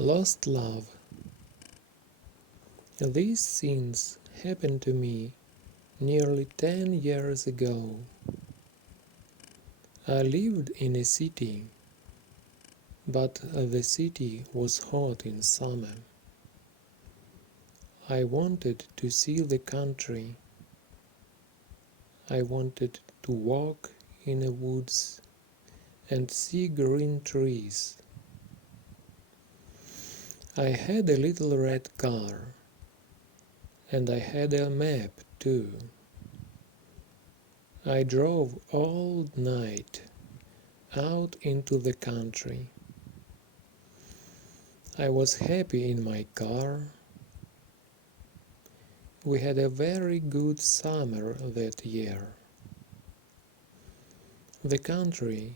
Lost love. These scenes happened to me nearly 10 years ago. I lived in a city, but the city was hot in summer. I wanted to see the country. I wanted to walk in the woods and see green trees. I had a little red car, and I had a map too. I drove all night out into the country. I was happy in my car. We had a very good summer that year. The country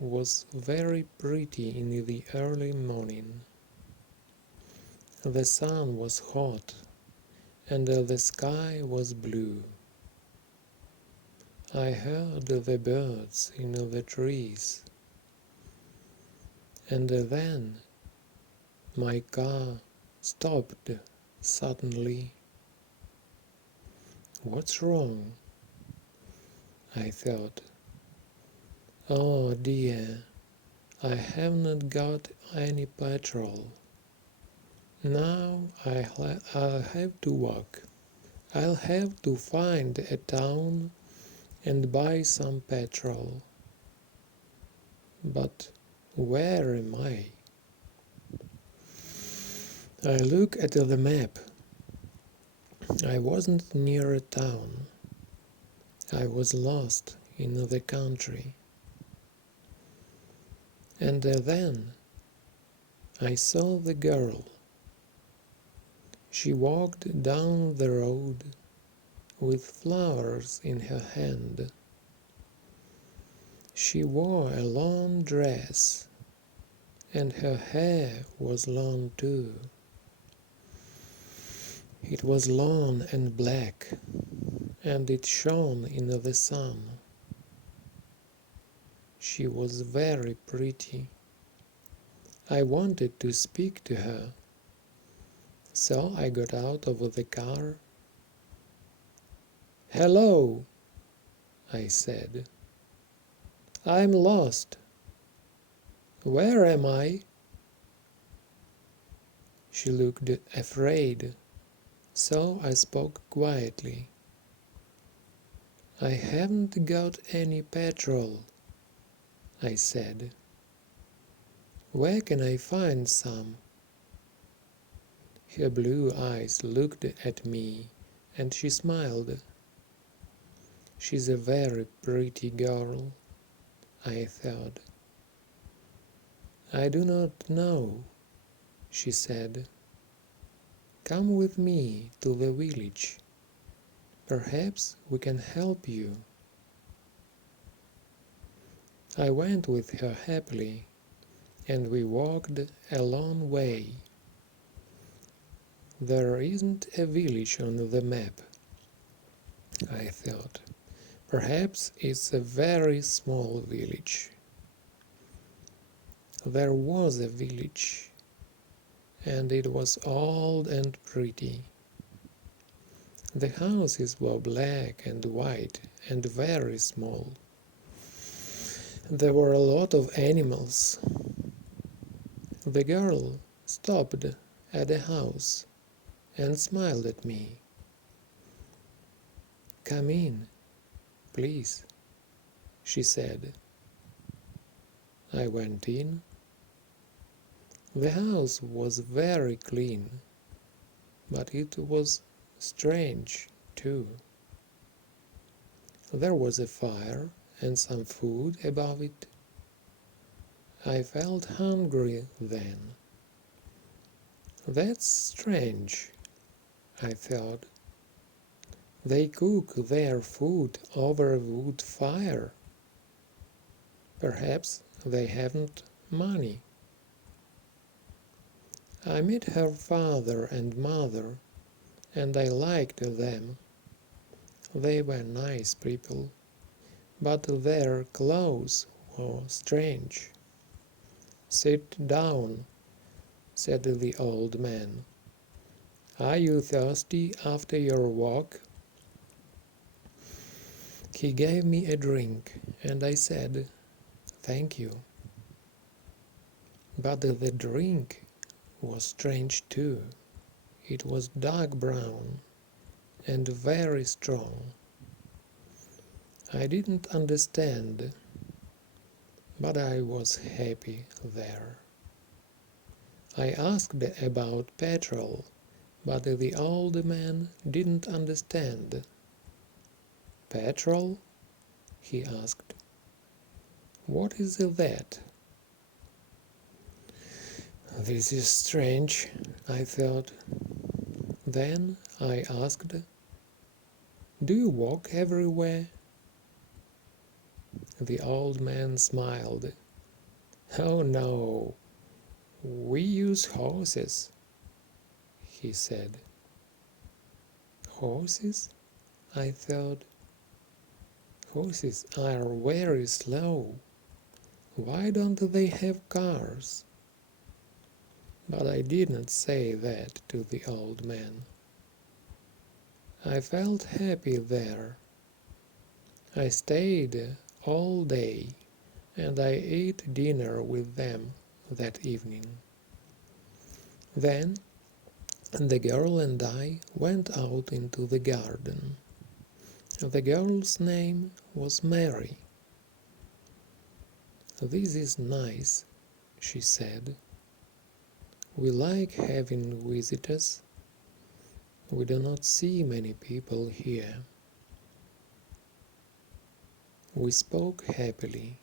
was very pretty in the early morning. The sun was hot and the sky was blue. I heard the birds in the trees. And then my car stopped suddenly. What's wrong? I thought. Oh dear, I have not got any petrol. Now I'll have to walk. I'll have to find a town and buy some petrol. But where am I? I look at the map. I wasn't near a town. I was lost in the country. And then I saw the girl. She walked down the road with flowers in her hand. She wore a long dress, and her hair was long too. It was long and black, and it shone in the sun. She was very pretty. I wanted to speak to her, so I got out of the car. "Hello," I said. "I'm lost. Where am I?" She looked afraid, so I spoke quietly. "I haven't got any petrol," I said. "Where can I find some?" Her blue eyes looked at me and she smiled. She's a very pretty girl, I thought. "I do not know," she said. "Come with me to the village. Perhaps we can help you." I went with her happily, and we walked a long way. There isn't a village on the map, I thought. Perhaps it's a very small village. There was a village, and it was old and pretty. The houses were black and white and very small. There were a lot of animals. The girl stopped at a house and smiled at me. "Come in, please," she said. I went in. The house was very clean, but it was strange too. There was a fire and some food above it. I felt hungry then. That's strange, I thought. They cook their food over a wood fire. Perhaps they haven't money. I met her father and mother, and I liked them. They were nice people, but their clothes were strange. "Sit down," said the old man. "Are you thirsty after your walk?" He gave me a drink, and I said, "Thank you." But the drink was strange too. It was dark brown and very strong. I didn't understand, but I was happy there. I asked about petrol, but the old man didn't understand. "Petrol?" he asked. "What is that?" "This is strange," I thought. Then I asked, "Do you walk everywhere?" The old man smiled. "Oh no, we use horses," he said. "Horses?" I thought. "Horses are very slow. Why don't they have cars?" But I didn't say that to the old man. I felt happy there. I stayed all day, and I ate dinner with them that evening. Then the girl and I went out into the garden. The girl's name was Mary. "This is nice," she said. "We like having visitors. We do not see many people here." We spoke happily.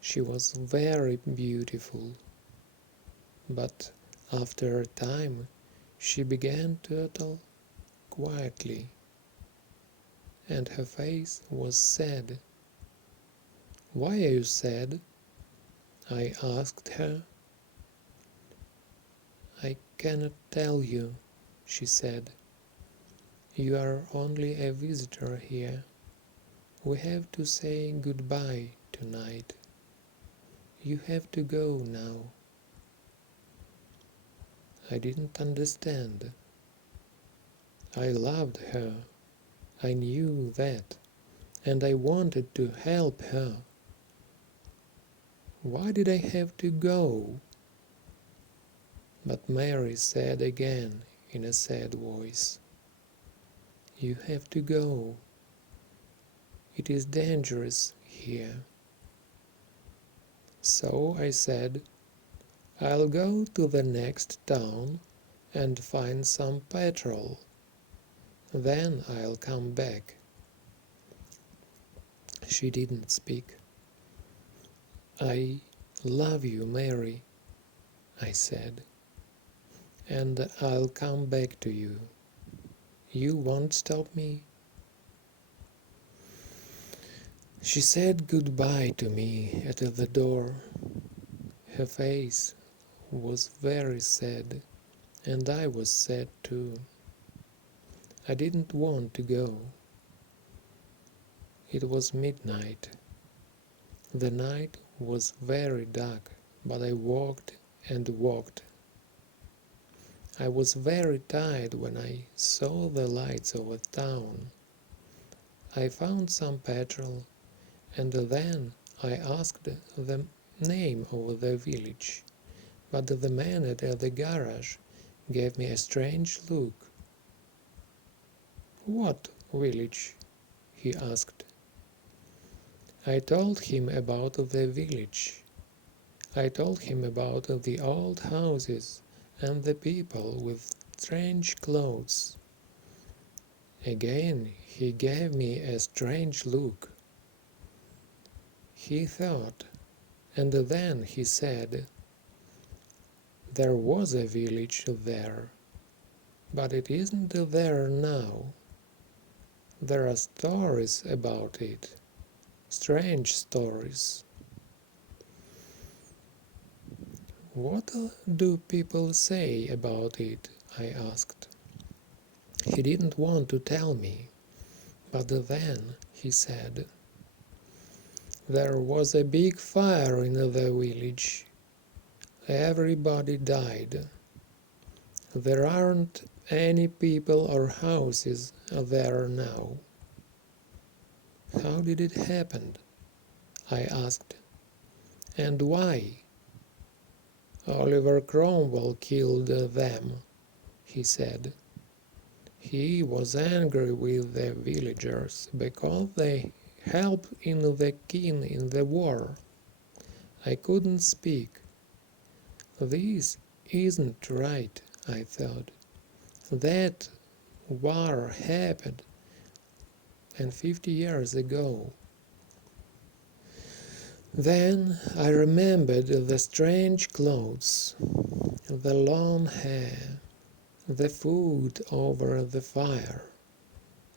She was very beautiful, but after a time she began to tattle quietly, and her face was sad. "Why are you sad?" I asked her. "I cannot tell you," she said. "You are only a visitor here. We have to say goodbye tonight. You have to go now." I didn't understand. I loved her. I knew that, and I wanted to help her. Why did I have to go? But Mary said again in a sad voice, "You have to go. It is dangerous here." So I said, "I'll go to the next town and find some petrol. Then I'll come back." She didn't speak. "I love you, Mary," I said, "and I'll come back to you. You won't stop me?" She said goodbye to me at the door. Her face was very sad, and I was sad too. I didn't want to go. It was midnight. The night was very dark, but I walked and walked. I was very tired when I saw the lights of a town. I found some petrol, and then I asked the name of the village, but the man at the garage gave me a strange look. "What village?" he asked. I told him about the village. I told him about the old houses and the people with strange clothes. Again he gave me a strange look. He thought, and then he said, "There was a village there, but it isn't there now. There are stories about it, strange stories." "What do people say about it?" I asked. He didn't want to tell me, but then he said, "There was a big fire in the village. Everybody died. There aren't any people or houses there now. How did it happen? I asked. And why? Oliver Cromwell killed them, he said. He was angry with the villagers because they helped in the king in the war. I couldn't speak. This isn't right, I thought. That war happened and 50 years ago. Then I remembered the strange clothes, the long hair, the food over the fire,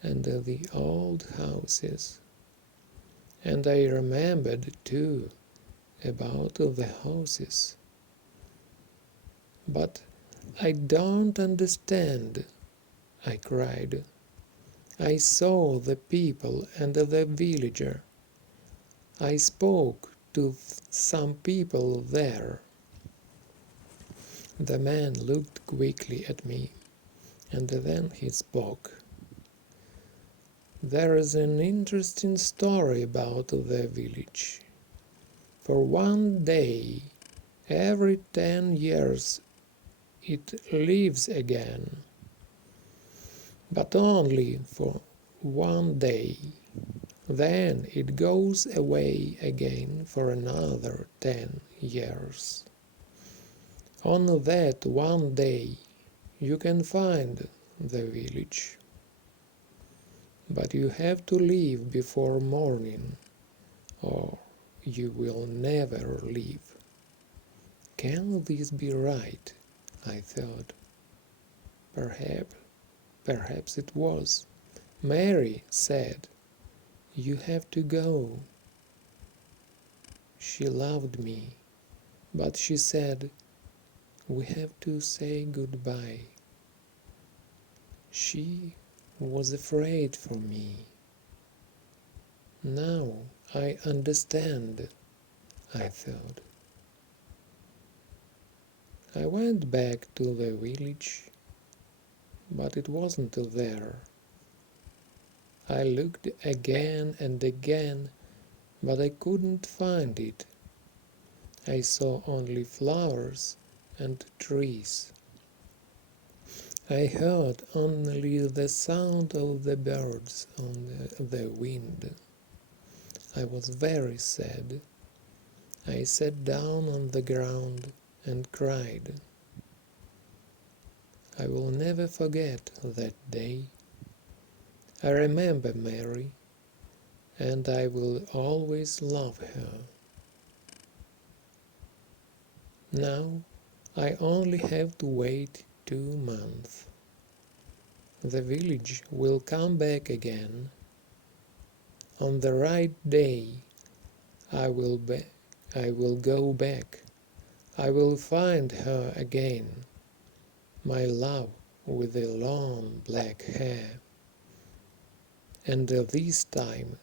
and the old houses. And I remembered, too, about the horses. But I don't understand, I cried. I saw the people and the villager. I spoke to some people there. The man looked quickly at me, and then he spoke. There is an interesting story about the village. For one day, every 10 years, it lives again, but only for one day. Then it goes away again for another 10 years. On that one day you can find the village, but you have to leave before morning, or you will never leave. Can this be right? I thought. Perhaps it was. Mary said, "You have to go." She loved me, but she said, "We have to say goodbye." She was afraid for me. Now I understand, I thought. I went back to the village, but it wasn't there. I looked again and again, but I couldn't find it. I saw only flowers and trees. I heard only the sound of the birds on the wind. I was very sad. I sat down on the ground and cried. I will never forget that day. I remember Mary, and I will always love her. Now I only have to wait 2 months. The village will come back again. On the right day I will go back. I will find her again, my love with the long black hair. And this time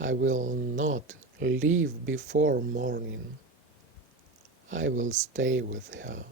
I will not leave before morning. I will stay with her.